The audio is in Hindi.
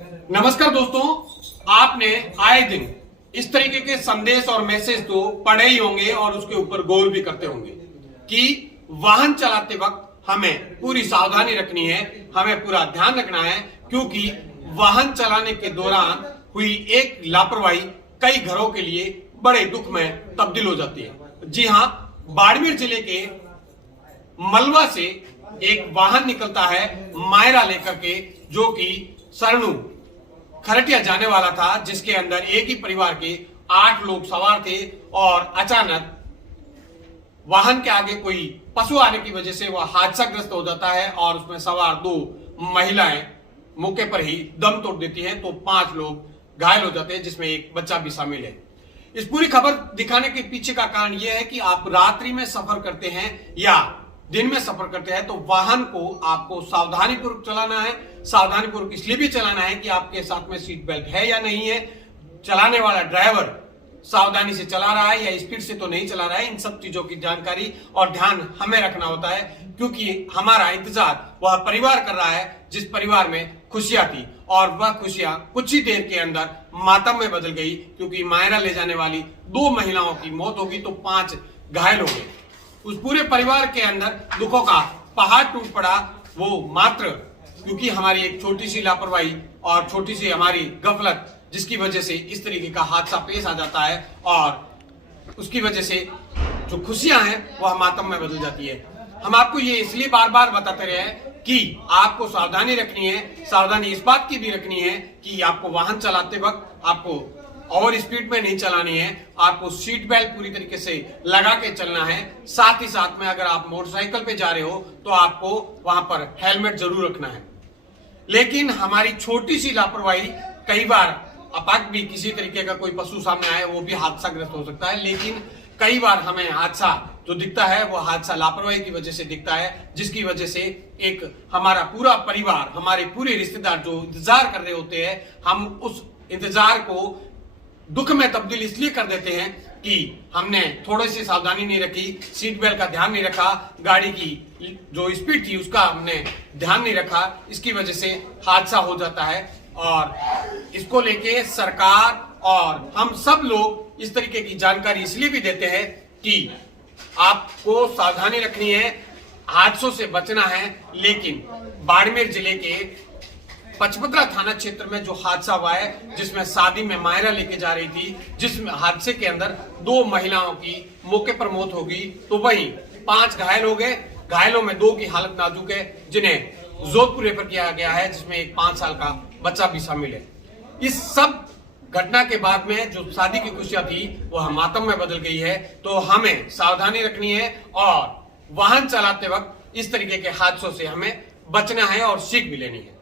नमस्कार दोस्तों, आपने आए दिन इस तरीके के संदेश और मैसेज तो पढ़े ही होंगे और उसके ऊपर गौर भी करते होंगे कि वाहन चलाते वक्त हमें पूरी सावधानी रखनी है, हमें पूरा ध्यान रखना है, क्योंकि वाहन चलाने के दौरान हुई एक लापरवाही कई घरों के लिए बड़े दुख में तब्दील हो जाती है। जी हां, बाड़मेर जिले के मलवा से एक वाहन निकलता है मायरा लेकर के, जो कि सरनू खरटिया जाने वाला था, जिसके अंदर एक ही परिवार के 8 लोग सवार थे और अचानक वाहन के आगे कोई पशु आने की वजह से वह हादसाग्रस्त हो जाता है और उसमें सवार 2 महिलाएं मौके पर ही दम तोड़ देती हैं, तो 5 लोग घायल हो जाते हैं, जिसमें एक बच्चा भी शामिल है। इस पूरी खबर दिखाने के पीछे का कारण यह है कि आप रात्रि में सफर करते हैं या दिन में सफर करते हैं तो वाहन को आपको सावधानी पूर्वक चलाना है। सावधानी पूर्वक इसलिए भी चलाना है कि आपके साथ में सीट बेल्ट है या नहीं है, चलाने वाला ड्राइवर सावधानी से चला रहा है या स्पीड से तो नहीं चला रहा है। इन सब चीजों की जानकारी और ध्यान हमें रखना होता है, क्योंकि हमारा इंतजार वह परिवार कर रहा है जिस परिवार में खुशियां थी, और वह खुशियां कुछ ही देर के अंदर मातम में बदल गई, क्योंकि मायरा ले जाने वाली 2 महिलाओं की मौत होगी तो 5 घायल हो गए। उस पूरे परिवार के अंदर दुखों का पहाड़ टूट पड़ा, वो मात्र क्योंकि हमारी एक छोटी सी लापरवाही और छोटी सी हमारी गफलत, जिसकी वजह से इस तरीके का हादसा पेश आ जाता है और उसकी वजह से जो खुशियां हैं वह मातम में बदल जाती है। हम आपको ये इसलिए बार बार बताते रहे हैं कि आपको सावधानी रखनी है। सावधानी इस बात की भी रखनी है कि आपको वाहन चलाते वक्त आपको ओवर स्पीड में नहीं चलानी है, आपको सीट बेल्ट पूरी तरीके से लगा के चलना है। साथ ही साथ में अगर आप मोटरसाइकिल पे जा रहे हो तो आपको वहां पर हेलमेट जरूर रखना है। लेकिन हमारी छोटी सी लापरवाही, कई बार अपाक भी किसी तरीके का कोई पशु सामने आए वो भी हादसाग्रस्त हो सकता है, लेकिन कई बार हमें हादसा जो दिखता है वो हादसा लापरवाही की वजह से दिखता है, जिसकी वजह से एक हमारा पूरा परिवार, हमारे पूरे रिश्तेदार जो इंतजार कर रहे होते हैं, हम उस इंतजार को दुख में तब्दील इसलिए कर देते हैं कि हमने थोड़ी सी सावधानी नहीं रखी, सीट बेल्ट का ध्यान नहीं रखा, गाड़ी की जो स्पीड थी उसका हमने ध्यान नहीं रखा, इसकी वजह से हादसा हो जाता है। और इसको लेके सरकार और हम सब लोग इस तरीके की जानकारी इसलिए भी देते हैं कि आपको सावधानी रखनी है, हादसों से बचना है। लेकिन बाड़मेर जिले के पचपदरा थाना क्षेत्र में जो हादसा हुआ है, जिसमें शादी में मायरा लेके जा रही थी, जिसमें हादसे के अंदर 2 महिलाओं की मौके पर मौत होगी, तो वहीं 5 घायल हो गए। घायलों में 2 की हालत नाजुक है, जिन्हें जोधपुर रेफर किया गया है, जिसमें एक 5 साल का बच्चा भी शामिल है। इस सब घटना के बाद में जो शादी की खुशियां थी वह मातम में बदल गई है, तो हमें सावधानी रखनी है और वाहन चलाते वक्त इस तरीके के हादसों से हमें बचना है और सीख भी लेनी है।